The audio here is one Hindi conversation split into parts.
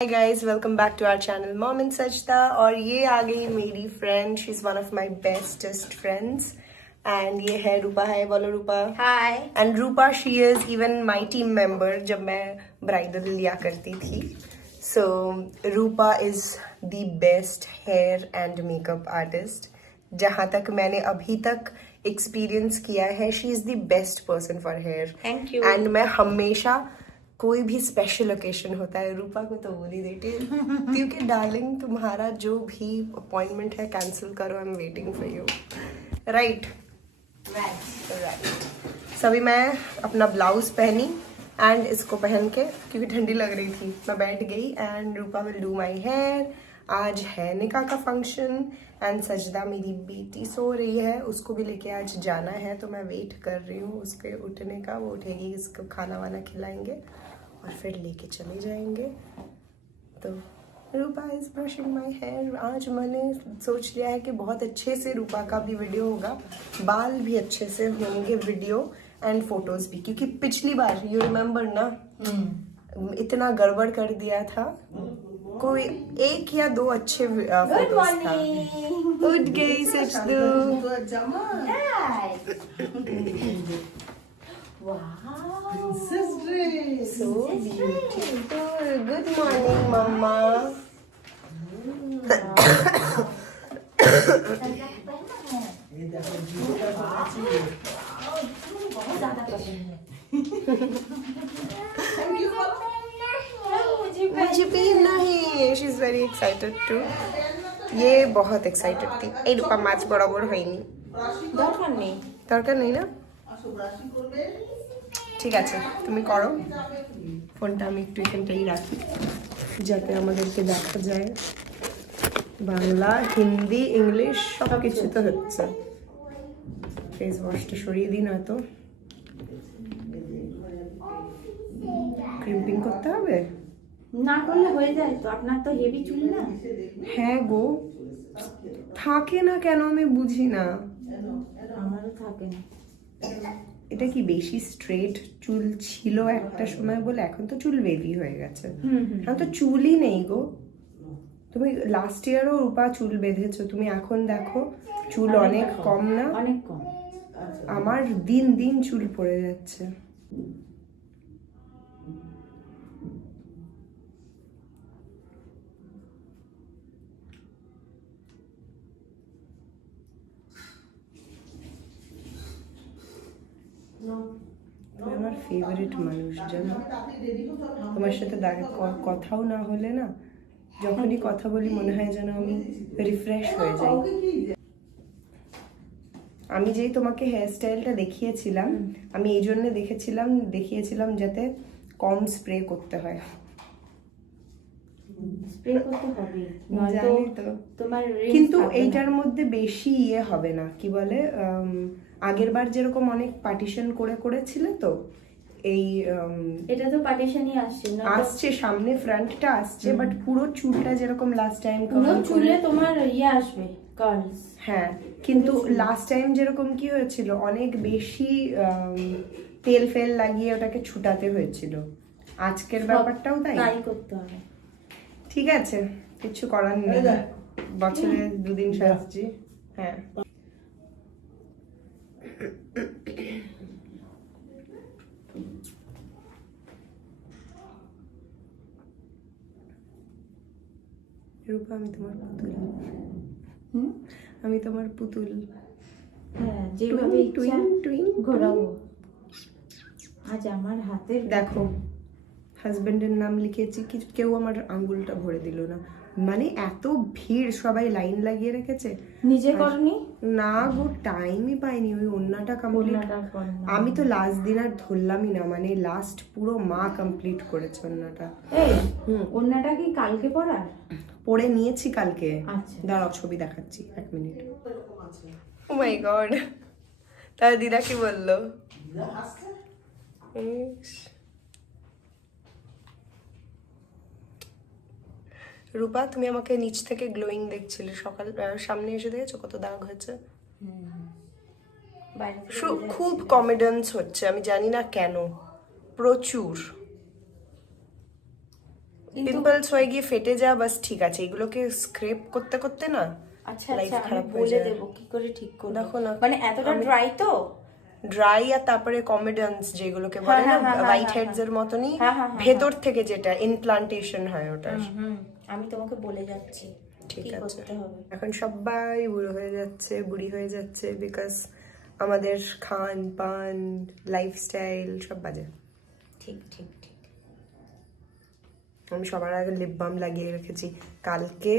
Hi guys, welcome back to our channel Mom and Sajda और ये आ गई मेरी friend, she's one of my bestest friends and ये है रूपा. है बोलो रूपा. Hi. And Rupa, she is even my team member जब मैं bridal लिया करती थी. So Rupa is the best hair and makeup artist. जहाँ तक मैंने अभी तक experience किया है, she is the best person for hair. Thank you. And मैं हमेशा कोई भी स्पेशल ओकेशन होता है रूपा को तो बोल ही देती है क्योंकि डार्लिंग तुम्हारा जो भी अपॉइंटमेंट है कैंसिल करो, I am waiting for you. Right. सभी मैं अपना ब्लाउज पहनी एंड इसको पहन के क्योंकि ठंडी लग रही थी मैं बैठ गई and Rupa will do my hair. आज है निकाह का फंक्शन एंड सजदा मेरी बेटी सो रही है, उसको भी लेके आज जाना है तो मैं वेट कर रही हूँ उसके उठने का. वो उठेगी, इसको खाना वाना खिलाएंगे और फिर लेके चले जाएंगे. तो रूपा इज ब्रशिंग माई हेयर. आज मैंने सोच लिया है कि बहुत अच्छे से रूपा का भी वीडियो होगा, बाल भी अच्छे से होंगे वीडियो एंड फोटोज भी, क्योंकि पिछली बार यू रिमेम्बर ना इतना गड़बड़ कर दिया था. कोई एक या दो अच्छे फोटोज था. उठ गई सचदू. Wow. So beautiful. Good morning, Mama. बहुत ज्यादा पसंद है. मुझे भी नहीं. She's very excited too. ये बहुत excited थी. এই রূপা মাছ বরাবর হয়নি. দরকার নেই. দরকার নেই না? ঠিক আছে তুমি করো. ফোনটা আমি একটু এখানটাই রাখি যাতে আমাদেরকে দেখা যায়. বাংলা, হিন্দি, ইংলিশ সব কিছু তো হচ্ছে. ফেস ওয়াশটা সরিয়ে দিই, নয়তো ক্রিম্পিং করতে হবে. না করলে হয়ে যায় তো. আপনার তো হেভি চুল না. হ্যাঁ গো, থাকে না কেন আমি বুঝি না. আমারও থাকে না. এটা কি বেশি স্ট্রেট চুল ছিল একটা সময় বলে এখন তো চুল বেবি হয়ে গেছে. এখন তো চুলই নেই গো. তুমি লাস্ট ইয়ারও রূপা চুল বেঁধেছো, তুমি এখন দেখো চুল অনেক কম না? অনেক কম. আমার দিন দিন চুল পড়ে যাচ্ছে. তুমি আমার ফেভারিট মানুষ জানো. তোমার সাথে কথাও না হলে না, যখনই কথা বলি মনে হয় যেন আমি রিফ্রেশ হয়ে যাই. আমি যেই তোমাকে হেয়ার স্টাইলটা দেখিয়েছিলাম, আমি এই জন্য দেখিয়েছিলাম যাতে কম স্প্রে করতে হয়. স্প্রে করতে হবে জানি তো তোমার, কিন্তু এইটার মধ্যে বেশি ইয়ে হবে না. কি বলে, আগের বার যেরকম অনেক পার্টিশন করেছিলে তো, এই এটা তো পার্টিশনই আসছে সামনে ফ্রন্টটা আসছে, বাট পুরো চুলটা যেরকম লাস্ট টাইম পুরো চুলে তোমার ইয়ে আসবে কার্লস. হ্যাঁ, কিন্তু লাস্ট টাইম যেরকম কি হয়েছিল, অনেক বেশি তেল ফেল লাগিয়ে ওটাকে ছুটাতে হয়েছিল. আজকের ব্যাপারটাও তাই করতে হবে. ঠিক আছে, কিছু করার নেই, বছরে দুদিন সাজছি. হ্যাঁ, রূপা আমি তোমার পুতুল. আমি তোমার পুতুল. হ্যাঁ, যেভাবে টুইন ঘোরাবো. আজ আমার হাতে দেখো হাজবেন্ডের নাম লিখেছি, কেউ আমার আঙ্গুলটা ভরে দিল না. মানে এত ভিড়, সবাই লাইন লাগিয়ে রেখেছে. নিজে করনি না গো, টাইমই পাইনি. ওই ওন্নাটা কমপ্লিট, আমি তো লাস্ট দিন আর ধরলামই না. মানে লাস্ট পুরো মা কমপ্লিট করেছে ওন্নাটা. এই ওন্নাটা কি কালকে পরার? পরে নিয়েছি কালকে. আচ্ছা, দাঁড়াও ছবি দেখাচ্ছি, 1 মিনিট. ও মাই গড, তার দিদা কি বললো? রূপা, তুমি আমাকে নিচ থেকে গ্লোয়িং দেখছিলে, সকাল সামনে এসে দেখেছো কত দাগ হয়েছে. খুব কমেডেন্স হচ্ছে, আমি জানি না কেন, প্রচুর. পিম্পলস হয়ে গিয়ে ফেটে যা বাস, ঠিক আছে। এগুলোকে স্ক্রেপ করতে করতে না আচ্ছা লাইফ আচ্ছা, আমি খারাপ হয়ে বলে যায়। দেবো কি করে ঠিক করব। দেখো না, মানে এতটা ড্রাই তো। ড্রাই, আর তারপরে কমেডন্স যেগুলোকে বলে হ্যাঁ, না হ্যাঁ, হ্যাঁ, হোয়াইট হ্যাঁ, হেডস এর মতনই, হ্যাঁ, হ্যাঁ, হ্যাঁ, ভেতর থেকে যেটা ইমপ্লান্টেশন হয় ওটা। আমি তোমাকে বলে যাচ্ছি ঠিক কি আছে। করতে হবে। এখন সবাই বুড়ো হয়ে যাচ্ছে, বুড়ি হয়ে যাচ্ছে, বিকজ আমাদের খান পান লাইফস্টাইল সব বাজে। ঠিক ঠিক ঠিক। আমি সবার আগে লিপ বাম লাগিয়ে রেখেছি কালকে,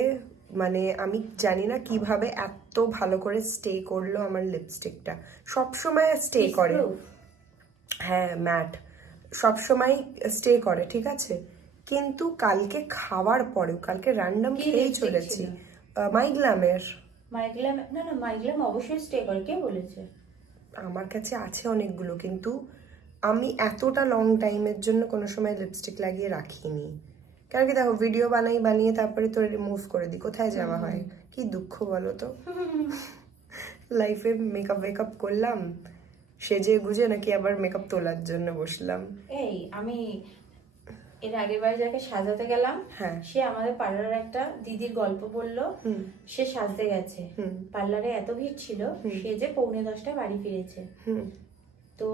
মানে আমি জানি না কিভাবে এত ভালো করে স্টে করলো আমার লিপস্টিকটা। সবসময় স্টে করে, হ্যাঁ ম্যাট সবসময় স্টে করে, ঠিক আছে, কিন্তু কালকে খাওয়ার পরেও, কালকে র্যান্ডম কি খেয়েই lipstick চলেছি। ছিল? মাইগ্লামের। মাইগ্লাম, না না, মাইগ্লাম অবশ্যই স্টে করে, কে বলেছে? আমার কাছে আছে অনেকগুলো, কিন্তু আমি এতটা লং টাইমের জন্য কোনো সময় লিপস্টিক লাগিয়ে রাখিনি। কারণ কি দেখো, ভিডিও বানিয়ে তারপরে তো রিমুভ করে দিই, কোথায় যাওয়া হয়, কি দুঃখ বলো তো। লাইফে মেকআপ করলাম সেজে গুজে, নাকি আবার মেকআপ তোলার জন্য বসলাম। এই আমি এর আগের বার যাকে সাজাতে গেলাম, হ্যাঁ। সে আমাদের পার্লারের একটা দিদির গল্প বললো। সে সাজতে গেছে, পার্লারে এত ভিড় ছিল, সে যে 9:45 বাড়ি ফিরেছে। তো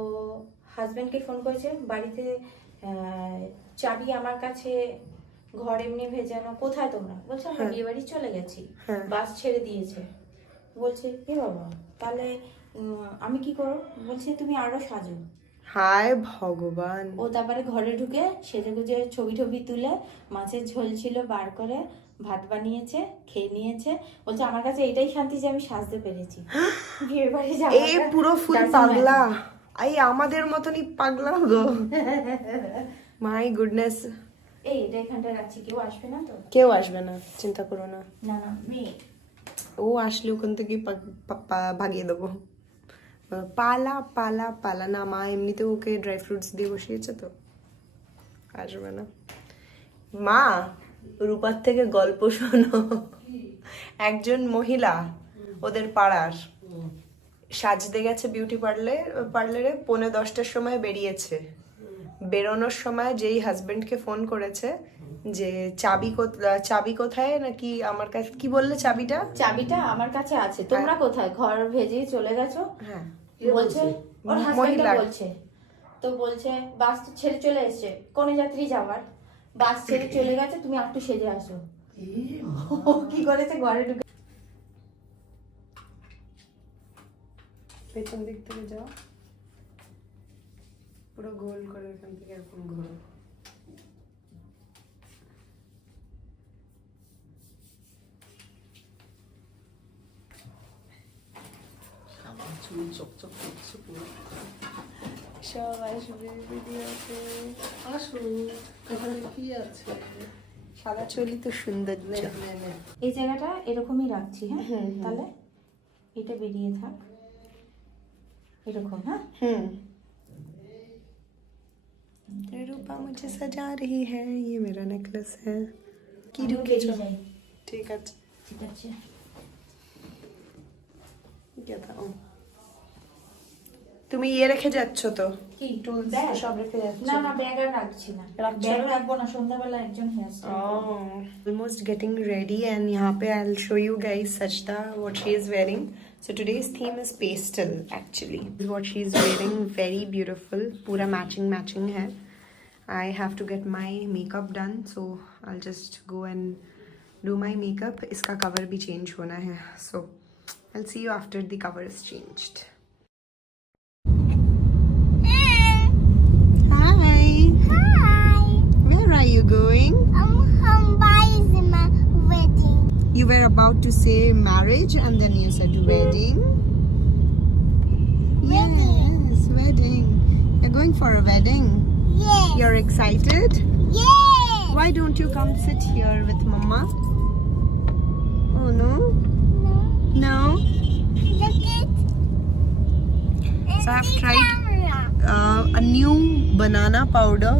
হাজবেন্ডকে ফোন করেছে, বাড়িতে চাবি আমার কাছে, ঘর এমনি ভেজানো, কোথায় তোমরা? বলছে আমরা বিয়ে বাড়ি চলে গেছি, বাস ছেড়ে দিয়েছে। বলছে এ বাবা, তাহলে আমি কি করো? বলছে তুমি আরো সাজো। হায় ভগবান। ও তারপরে ঘরে ঢুকে সেজে গুজে ছবি টবি তুলে, মাছের ঝোল ছিল বার করে ভাত বানিয়েছে, খেয়ে নিয়েছে। বলছে আমার কাছে এটাই শান্তি যে আমি সাজতে পেরেছি। বিয়ে বাড়ি যাওয়া এই পুরো ফুল পাগলা, এই আমাদের মতনই পাগলা গো। My goodness. এই এটা এখানটা রাখছি, কেউ আসবে না তো? কেউ আসবে না, চিন্তা করো না। না না, মেয়ে ও আসলে ওখান থেকে ভাগিয়ে দেবো। পালা পালা পালা না, মা এমনিতে ওকে ড্রাই ফ্রুটস দিয়ে বসিয়েছে, তো আসবে না। মা, রূপার থেকে গল্প শোনো। একজন মহিলা ওদের পাড়ার সাজতে গেছে বিউটি পার্লারে 9:45 সময় বেরিয়েছে। বেরোনোর সময় যেই হাজবেন্ডকে ফোন করেছে যে চাবি কোথায়, নাকি আমার কাছে, কি বললে চাবিটা আমার কাছে আছে, তোমরা কোথায়? ঘর ভেজে চলে গেছো। হ্যাঁ বলছে ওর হাজবেন্ড বলছে, তো বলছে বাস ছেড়ে চলে এসেছে, কোন যাত্রী যাওয়ার, বাস ছেড়ে চলে গেছে, তুমি একটু সেজে আসো। কি করেছে, ঘরে ঢুকে পেছন দিক থেকে যাও, পুরো গোল করে এখান থেকে এরকম ঘোরো। সব আসবে ভিডিওতে। কি আছে? সাদা চুলি তো সুন্দর। এই জায়গাটা এরকমই রাখছি। হ্যাঁ, তাহলে এটা বেরিয়ে থাক এরকম। হ্যাঁ, रूपा मुझे सजा रही है, ये मेरा नेकलेस है। की আমিও ঢুকে বেরিয়ে যাই। ঠিক আছে, ঠিক আছে। क्या था? তুমি ইয়ে রেখে যাচ্ছ তো, কি টুলস ব্যাগ? সব রেখে যাচ্ছ? না না, ব্যাগ আর রাখছি না, রাখছো ব্যাগ না? রাখবো না, সন্ধ্যাবেলা একজন hair style. Almost getting ready, and यहाँ पे I'll show you guys Sajda what she is wearing. So today's theme is pastel actually. What she is wearing, very beautiful, पूरा matching है. I have to get my makeup done, so I'll just go and do my makeup. इसका cover भी change होना है, so I'll see you after the cover is changed. Hi. Where are you going? Wedding. You were about to say marriage and then you said wedding. Yes, wedding. You're going for a wedding. Yes. You're excited? Yes. Why don't you come sit here with Mama? Oh no? No? Look at. So I've tried a new banana powder.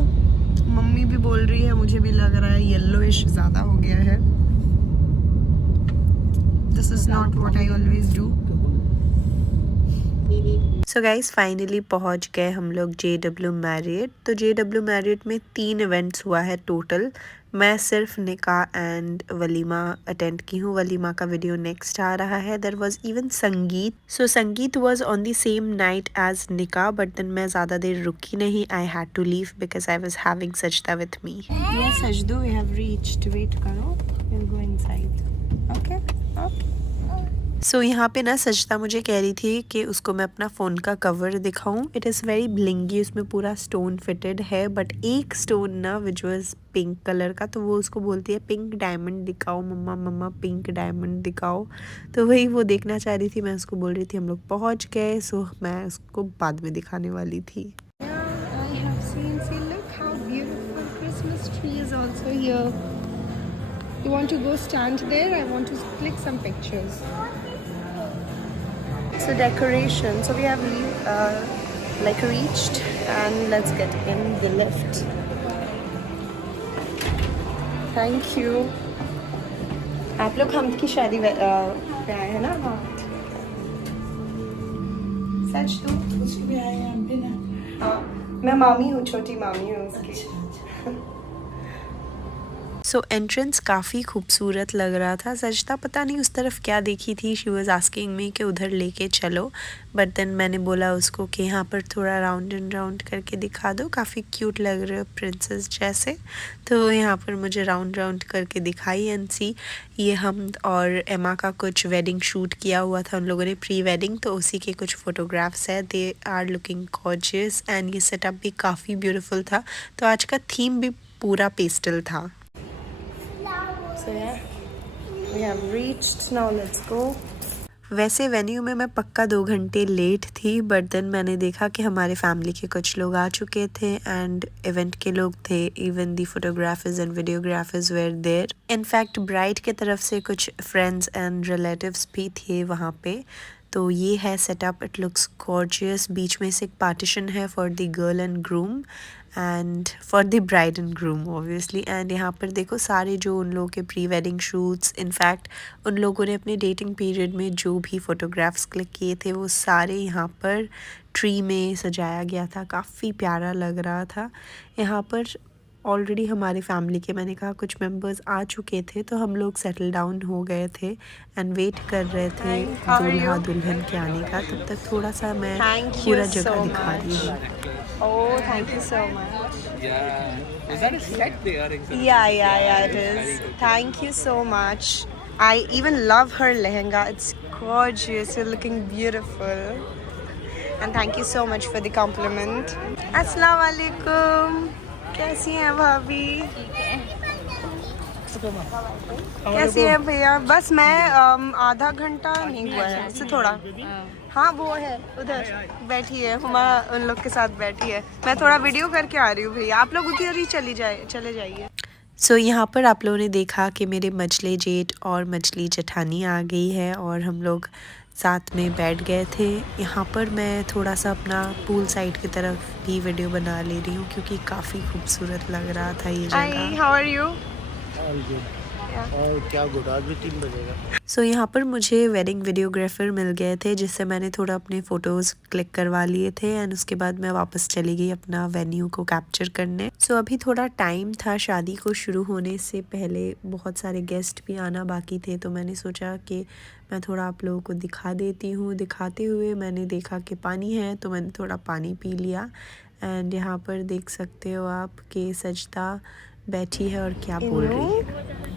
Mummy भी बोल रही है, मुझे भी लग रहा है येलोइश ज्यादा हो गया है. This is not what I always do. So guys finally पहुंच गए हम लोग JW मैरियट। तो JW मैरियट में 3 इवेंट्स हुआ है टोटल। मैं सिर्फ निकाह एंड वलीमा अटेंड की हूँ। वलीमा का वीडियो नेक्स्ट आ रहा है। There was even sangeet. So sangeet was on the same night as निकाह, बट देन मैं ज़्यादा देर रुकी नहीं। I had to leave because I was having Sajda with me. Yes Sajdu, we have reached. Wait करो, will go inside. Okay okay. So यहाँ पे ना सजदा मुझे कह रही थी कि उसको मैं अपना फ़ोन का कवर दिखाऊं। इट इज़ वेरी ब्लिंगी, उसमें पूरा स्टोन फिटेड है, बट एक स्टोन ना विच वाज पिंक कलर का, तो वो उसको बोलती है पिंक डायमंड दिखाओ मम्मा, मम्मा पिंक डायमंड दिखाओ। तो वही वो देखना चाह रही थी। मैं उसको बोल रही थी हम लोग पहुँच गए, सो मैं उसको बाद में दिखाने वाली थी। You want to go stand there? I want to click some pictures. So decoration. So we have like reached, and let's get in the lift. Thank you. आप लोग हम की शादी पे आए हैं ना? हाँ. सच तो उसकी भी आए हैं हम भी ना. हाँ. मैं मामी हूँ, छोटी मामी हूँ उसकी. सो एंट्रेंस काफ़ी खूबसूरत लग रहा था। सजदा पता नहीं उस तरफ क्या देखी थी। शी वॉज़ आस्किंग मी कि उधर लेके चलो, बट देन मैंने बोला उसको कि यहाँ पर थोड़ा राउंड एंड राउंड करके दिखा दो, काफ़ी क्यूट लग रहे हो प्रिंसेस जैसे। तो यहाँ पर मुझे राउंड राउंड करके दिखाई। एंड सी, ये हम और एमा का कुछ वेडिंग शूट किया हुआ था उन लोगों ने, प्री वेडिंग, तो उसी के कुछ फ़ोटोग्राफ्स है। They are looking gorgeous and ये सेटअप भी काफ़ी ब्यूटीफुल था। तो आज का थीम भी पूरा पेस्टल था। So yeah, we have reached. Now let's go. वैसे वेन्यू में मैं पक्का 2 घंटे लेट थी, बट देन मैंने देखा कि हमारे फैमिली के कुछ लोग आ चुके थे एंड इवेंट के लोग थे। Even the photographers and videographers were there. In fact bride के तरफ से कुछ फ्रेंड्स एंड रिलेटिव्स भी थे वहाँ पे। तो ये है सेटअप, इट लुक्स गॉर्जियस। बीच में से एक पार्टीशन है for the girl and groom and for the bride and groom obviously. And यहाँ पर देखो सारे जो उन लोगों के प्री वेडिंग शूट्स, इनफैक्ट उन लोगों ने अपने डेटिंग पीरियड में जो भी फ़ोटोग्राफ्स क्लिक किए थे वो सारे यहाँ पर ट्री में सजाया गया था। काफ़ी प्यारा लग रहा था। यहाँ पर ऑलरेडी हमारे फैमिली के, मैंने कहा, कुछ मेंबर्स आ चुके थे, तो हम लोग सेटल डाउन हो गए थे एंड वेट कर रहे थे दूल्हा दुल्हन के आने का। तब तक थोड़ा सा मैं पूरा जगह दिखा रही हूँ। Oh, thank you so much. Yeah. Is that a set there? Exactly? Yeah, it is. Thank you so much. I even love her lehenga. It's gorgeous. You're looking beautiful. And thank you so much for the compliment. Assalamu alaikum. कैसी हैं भाभी? कैसी हैं भैया? बस मैं आधा घंटा नहीं हुआ है, इससे थोड़ा। हाँ वो है उधर बैठी है, हुमा उन लोग के साथ बैठी है। मैं थोड़ा वीडियो करके आ रही हूँ भैया, आप लोग उधर ही चले जाइए। सो यहाँ पर आप लोगों ने देखा कि मेरे मछली जेठ और मछली जेठानी आ गई है और हम लोग साथ में बैठ गए थे। यहाँ पर मैं थोड़ा सा अपना पूल साइड की तरफ भी वीडियो बना ले रही हूँ क्योंकि काफ़ी खूबसूरत लग रहा था ये जगह। हाय, हाउ आर यू? और क्या गुड, आज भी 3 बजेगा। सो यहाँ पर मुझे वेडिंग वीडियोग्राफर मिल गए थे जिससे मैंने थोड़ा अपने फ़ोटोज़ क्लिक करवा लिए थे एंड उसके बाद मैं वापस चली गई अपना वेन्यू को कैप्चर करने। सो अभी थोड़ा टाइम था शादी को शुरू होने से पहले, बहुत सारे गेस्ट भी आना बाकी थे, तो मैंने सोचा कि मैं थोड़ा आप लोगों को दिखा देती हूँ। दिखाते हुए मैंने देखा कि पानी है तो मैंने थोड़ा पानी पी लिया। एंड यहाँ पर देख सकते हो आप कि सजदा बैठी है और क्या बोल रही है।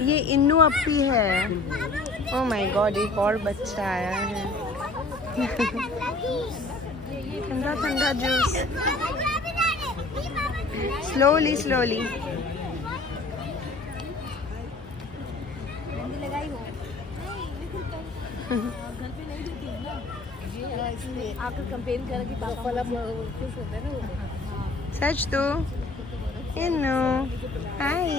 ये इन्नू अप्पी है। ओह माय गॉड, एक और बच्चा आया है। ठंडा ठंडा जूस। Slowly slowly. सच तो इन्नू हाय।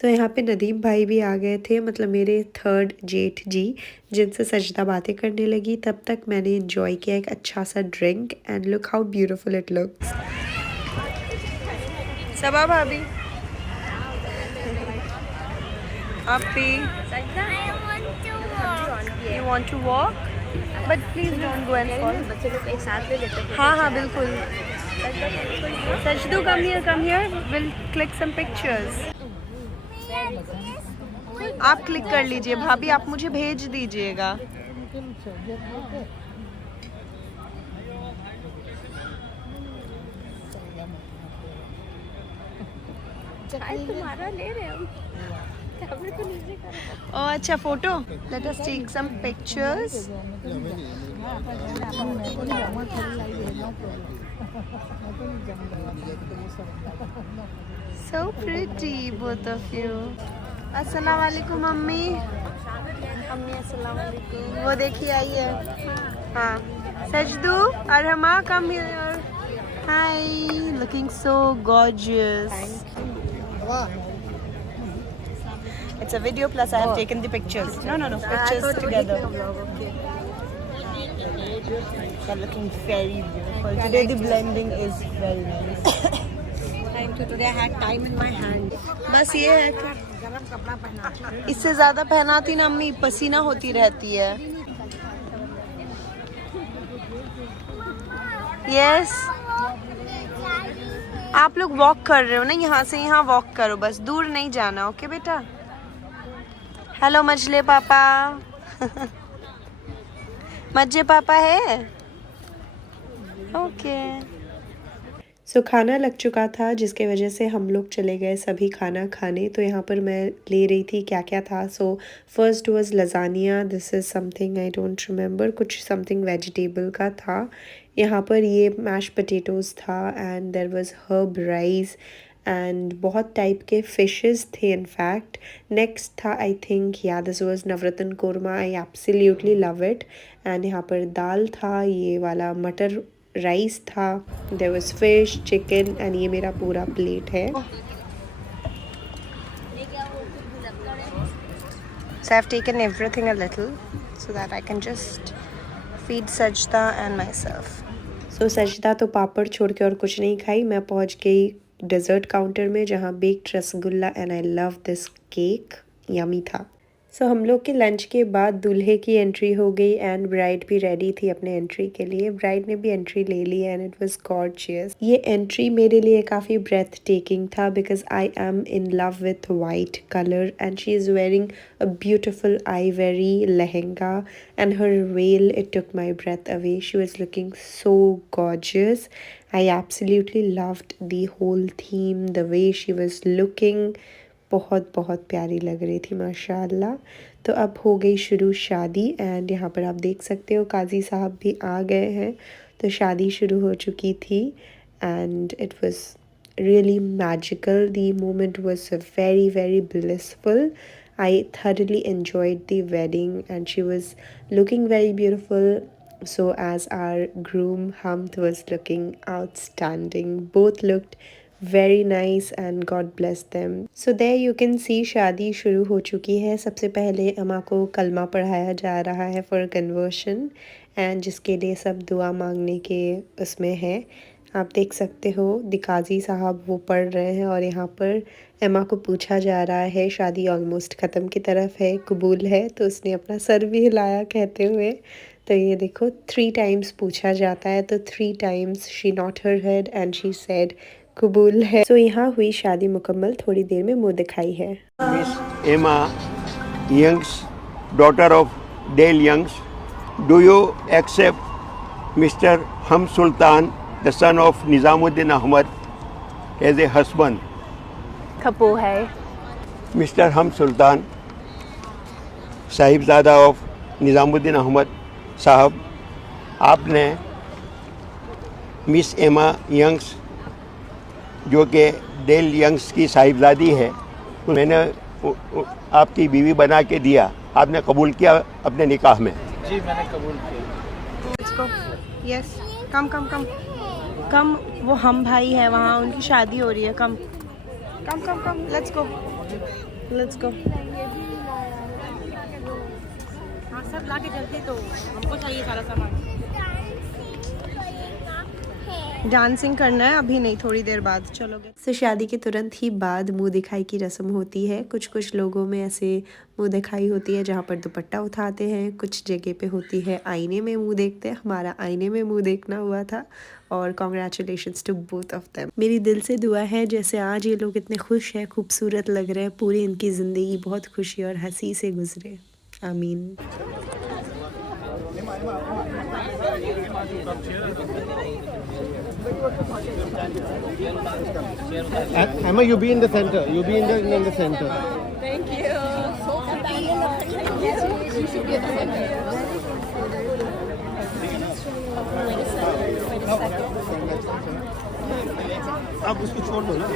तो यहाँ पे नदीम भाई भी आ गए थे, मतलब मेरे 3rd जेठ जी, जिनसे सजदा बातें करने लगी। तब तक मैंने एंजॉय किया एक अच्छा सा drink and look how beautiful it looks. Saba भाभी, आप भी you want to walk but please don't go and fall. बच्चे लोग एक साथ ले लेते हैं। हाँ हाँ बिल्कुल। Sajdu come here will click some pictures. आप क्लिक कर लीजिए भाभी, आप मुझे भेज दीजिएगा। तुम्हारा ले रहे हम कैमरे तो नीचे कर। Oh, अच्छा photo. Let us take some pictures. So pretty, both of you. अस्सलाम वालेकुम मम्मी। मम्मी अस्सलाम वालेकुम। वो देखिए आई है। हाँ। सजदू अरमा come here. Hi, looking so gorgeous. It's a video plus I have taken the pictures. No, pictures together. They're looking very beautiful. Today the blending is very nice. Today I had time in my hand. बस ये है कि इससे ज्यादा पहनाती ना अम्मी पसीना होती रहती है। Yes. आप लोग वॉक कर रहे हो ना, यहाँ से यहाँ वॉक करो, बस दूर नहीं जाना। ओके बेटा। हेलो मजले पापा। मज्जे पापा है। ओके। सो खाना लग चुका था जिसके वजह से हम लोग चले गए सभी खाना खाने। तो यहाँ पर मैं ले रही थी क्या क्या था। So first was lasagna. This is something I don't remember, कुछ समथिंग वेजिटेबल का था। यहाँ पर ये मैश पोटैटोज़ था and there was herb rice and बहुत टाइप के फिशेस थे इनफैक्ट। नेक्स्ट था I think yeah this was navratan korma. I absolutely love it. And यहाँ पर दाल था, ये वाला मटर राइस था, there was fish, chicken and ये मेरा पूरा प्लेट है। So I've taken everything a little so that I can just feed Sajda and myself. सो सजदा तो पापड़ छोड़ के और कुछ नहीं खाई। मैं पहुंच गई डेजर्ट काउंटर में जहां baked rasgulla and I love this cake yummy था। सो हम लोग के लंच के बाद दूल्हे की एंट्री हो गई एंड ब्राइड भी रेडी थी अपने एंट्री के लिए। ब्राइड ने भी एंट्री ले ली एंड इट वाज गॉर्जियस। ये एंट्री मेरे लिए काफ़ी ब्रेथ टेकिंग था because I am in love with white colour and she is wearing a beautiful ivory lehenga and her well it took my breath away. She was looking so gorgeous. I absolutely loved the whole theme, the way she was looking. बहुत बहुत प्यारी लग रही थी माशाल्लाह। तो अब हो गई शुरू शादी एंड यहाँ पर आप देख सकते हो काजी साहब भी आ गए हैं। तो शादी शुरू हो चुकी थी and it was really magical. The moment was very very blissful. I thoroughly enjoyed the wedding and she was looking very beautiful. So as our groom Hamd was looking outstanding. Both looked very nice and God bless them. So there you can see शादी शुरू हो चुकी है। सबसे पहले अम्मा को कलमा पढ़ाया जा रहा है for conversion and जिसके लिए सब दुआ मांगने के उसमें है। आप देख सकते हो दिकाजी साहब वो पढ़ रहे हैं और यहाँ पर एमा को पूछा जा रहा है, शादी ऑलमोस्ट ख़त्म की तरफ है, कबूल है? तो उसने अपना सर भी हिलाया कहते हुए। तो ये देखो 3 टाइम्स पूछा जाता है तो 3 times she not her head and she said कबूल है। सो यहाँ हुई शादी मुकम्मल। थोड़ी देर में मुँह दिखाई है। Miss Emma Youngs, daughter of Dale Youngs, do you accept Mr. Ham Sultan, the son of Nizamuddin Ahmad, as a husband? खपो है। Mr. Ham Sultan, Sahibzada of Nizamuddin Ahmad साहब, आपने मिस एमा यंग्स जो कि डेल यंग्स की साहिबजादी है, मैंने आपकी बीवी बना के दिया, आपने कबूल किया अपने निकाह में? जी मैंने कबूल किया। Let's go. Yes. कम कम कम कम। वो हम भाई है वहाँ, उनकी शादी हो रही है। कम कम कम कम। Let's go. Let's go. हाँ सब ला के जल्दी दो, हमको चाहिए सारा सामान। है डांसिंग करना है, अभी नहीं, थोड़ी देर बाद चलोगे। तो शादी के तुरंत ही बाद मुंह दिखाई की रस्म होती है। कुछ कुछ लोगों में ऐसे मुंह दिखाई होती है जहाँ पर दुपट्टा उठाते हैं, कुछ जगह पे होती है आईने में मुंह देखते हैं। हमारा आईने में मुंह देखना हुआ था और congratulations to both of them. मेरी दिल से दुआ है जैसे आज ये लोग इतने खुश हैं, खूबसूरत लग रहे हैं, पूरी इनकी ज़िंदगी बहुत खुशी और हंसी से गुजरे। आमीन। Emma, you be in the center. You be in the center. Thank you. So happy. Yes, you should be at the center. Wait a second. आप उसको छोड़ दो ना।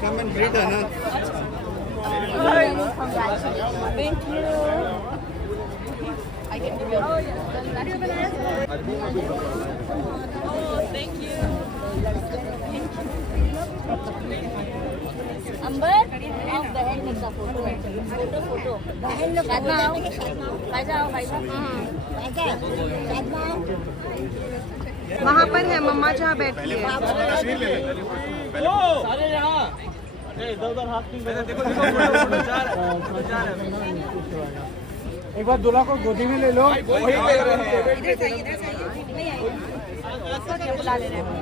Come and greet her, ना। Thank you. I can give you a thank you. अंबर आप बहन का फोटो बहन लोग वहाँ पर है मम्मा जहाँ बैठी है। एक बार दूल्हा को गोदी में ले लो। बुला ले रहे हैं।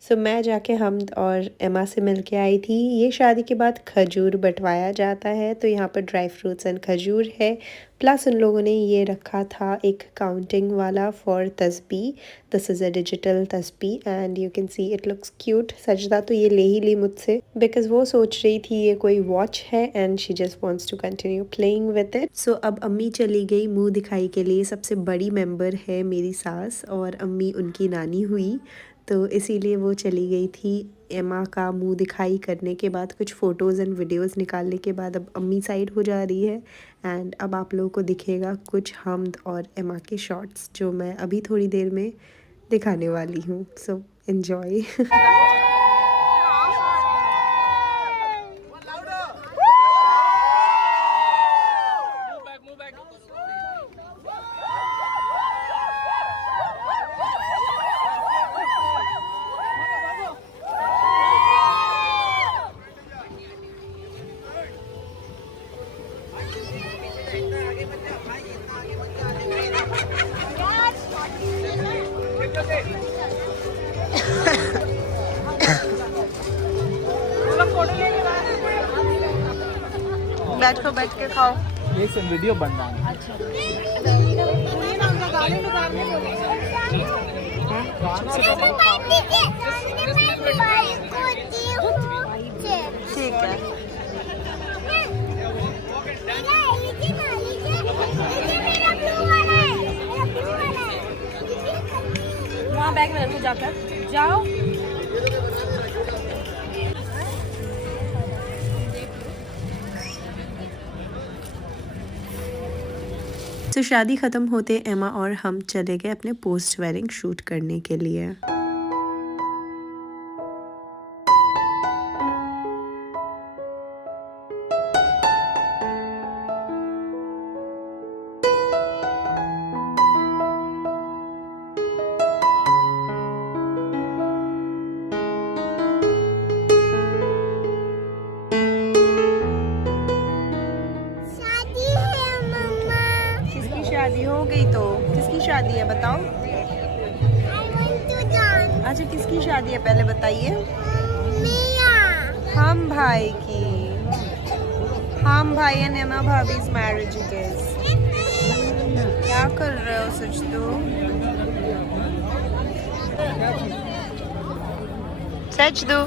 सो मैं जाके हमद और एमा से मिल के आई थी। ये शादी के बाद खजूर बंटवाया जाता है, तो यहाँ पर ड्राई फ्रूट्स एंड खजूर है, प्लस उन लोगों ने ये रखा था एक काउंटिंग वाला फॉर तस्बी। दिस इज़ अ डिजिटल तस्बी and you can see it looks cute. Sajda तो ये ले ही ली मुझसे बिकॉज वो सोच रही थी ये कोई वॉच है and she just wants to continue playing with it. So अब अम्मी चली गई मुंह दिखाई के लिए। सबसे बड़ी मेंबर है मेरी सास और अम्मी उनकी नानी हुई, तो इसीलिए वो चली गई थी। एमा का मुंह दिखाई करने के बाद कुछ फ़ोटोज़ एंड वीडियोज़ निकालने के बाद अब अम्मी साइड हो जा रही है एंड अब आप लोगों को दिखेगा कुछ हमद और एमा के शॉट्स जो मैं अभी थोड़ी देर में दिखाने वाली हूँ। So enjoy. बैठो, बैठ के खाओ। एक से वीडियो बन रहा है। ठीक है। वहाँ बैग में रखो जाकर जाओ। तो शादी ख़त्म होते एमा और हम चले गए अपने पोस्ट वेडिंग शूट करने के लिए। शादी हो गई तो किसकी शादी है बताओ? अच्छा किसकी शादी है पहले बताइए? हम भाई की। हम भाई एंड एमा भाभी's मैरिज इज। क्या कर रहे हो सजदू? सजदू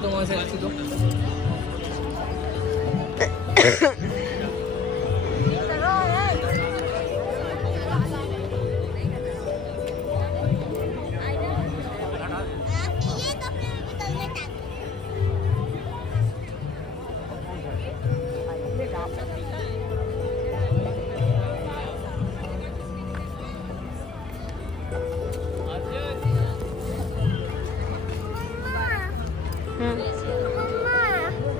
दिखाता हूँ वहाँ से अच्छी तो। ये कपड़े में बदलने टाइम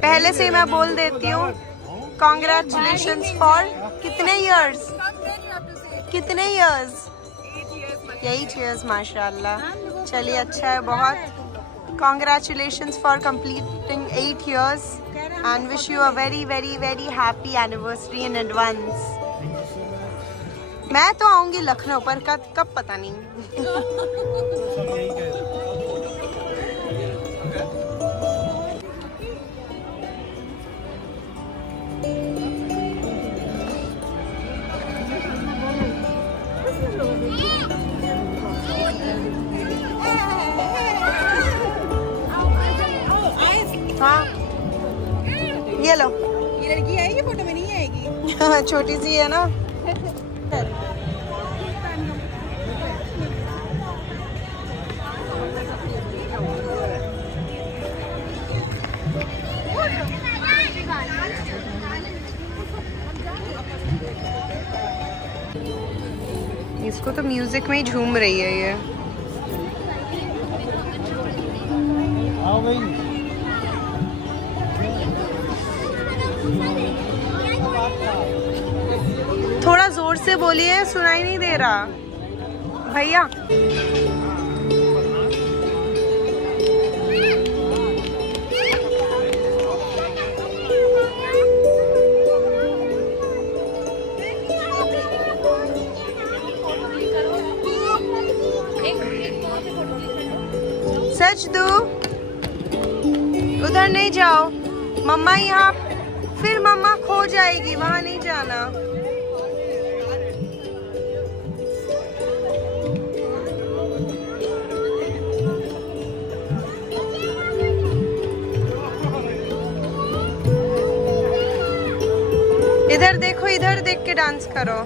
पहले से ही मैं बोल देती हूँ, कॉन्ग्रेचुलेशंस फॉर कितने इयर्स, कितने इयर्स? 8 इयर्स, माशाल्लाह। चलिए अच्छा है बहुत। Congratulations for completing 8 years and wish you a very very very happy anniversary in advance. मैं तो आऊंगी लखनऊ पर, कब पता नहीं। हाँ ये लो। ये लड़की आएगी फोटो में, नहीं आएगी? छोटी सी है ना। इसको तो म्यूजिक में ही झूम रही है ये। आओ भाई। थोड़ा जोर से बोलिए, सुनाई नहीं दे रहा भैया। सच दो, उधर नहीं जाओ मम्मा, यहाँ फिर मम्मा खो जाएगी, वहां नहीं जाना। इधर देखो, इधर देख के डांस करो।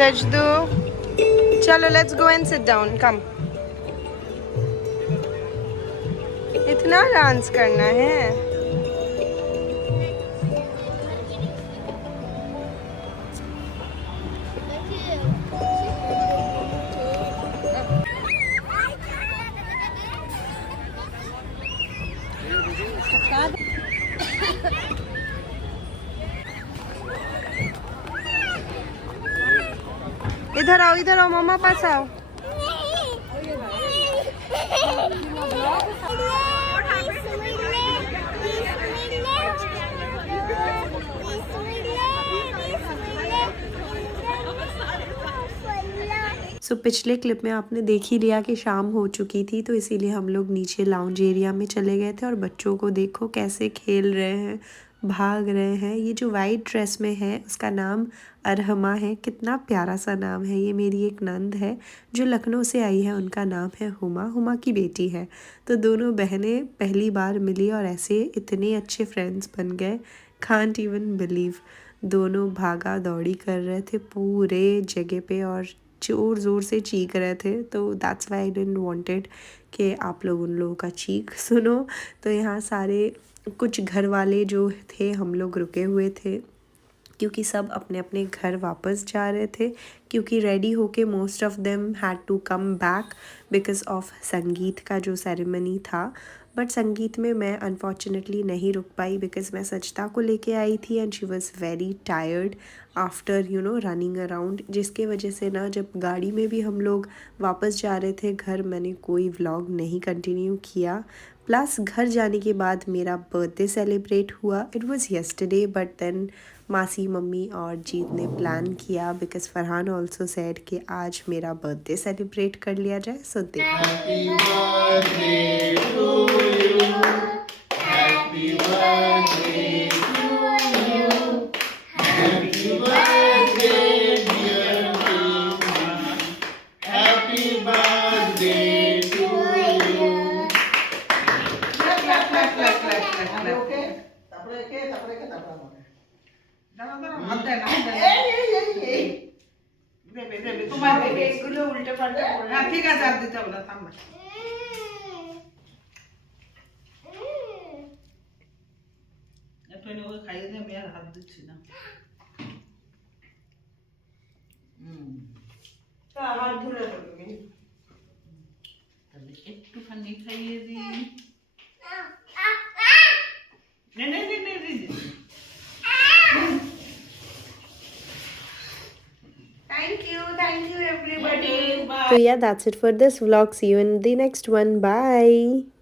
सजदू, चलो let's go and sit down, come. इतना डांस करना है? इधर आओ मम्मा पास आओ। सो पिछले क्लिप में आपने देख ही लिया कि शाम हो चुकी थी, तो इसीलिए हम लोग नीचे लाउंज एरिया में चले गए थे और बच्चों को देखो कैसे खेल रहे हैं, भाग रहे हैं। ये जो वाइट ड्रेस में है उसका नाम अरहमा है, कितना प्यारा सा नाम है। ये मेरी एक नंद है जो लखनऊ से आई है, उनका नाम है हुमा, हुमा की बेटी है। तो दोनों बहनें पहली बार मिली और ऐसे इतने अच्छे फ्रेंड्स बन गए, कांट इवन बिलीव। दोनों भागा दौड़ी कर रहे थे पूरे जगह पे और ज़ोर ज़ोर से चीख रहे थे, तो that's why I didn't wanted कि आप लोग उन लोगों का चीख सुनो। तो यहाँ सारे कुछ घर वाले जो थे हम लोग रुके हुए थे, क्योंकि सब अपने अपने घर वापस जा रहे थे, क्योंकि रेडी होके most of them had to come back because of sangeet का जो सेरेमनी था। बट संगीत में मैं अनफॉर्चुनेटली नहीं रुक पाई बिकॉज मैं सजदा को लेके आई थी and she was very tired after running around, जिसके वजह से ना जब गाड़ी में भी हम लोग वापस जा रहे थे घर, मैंने कोई व्लॉग नहीं कंटिन्यू किया। प्लस घर जाने के बाद मेरा बर्थडे सेलिब्रेट हुआ, it was yesterday, but then मासी, मम्मी और जीत ने प्लान किया बिकॉज फरहान ऑल्सो सेड कि आज मेरा बर्थडे सेलिब्रेट कर लिया जाए। सो ঠিক আছে, আর দিতে হবে না, থামবে। একটু ওকে খাইয়ে দিয়ে আমি আর হাত দিচ্ছি না। हाथ धुले पड़ोगे। তাহলে একটুখানি খাইয়ে দিই। নে নে নে নে নে। Thank you everybody. yeah, that's it for this vlog. See you in the next one. Bye.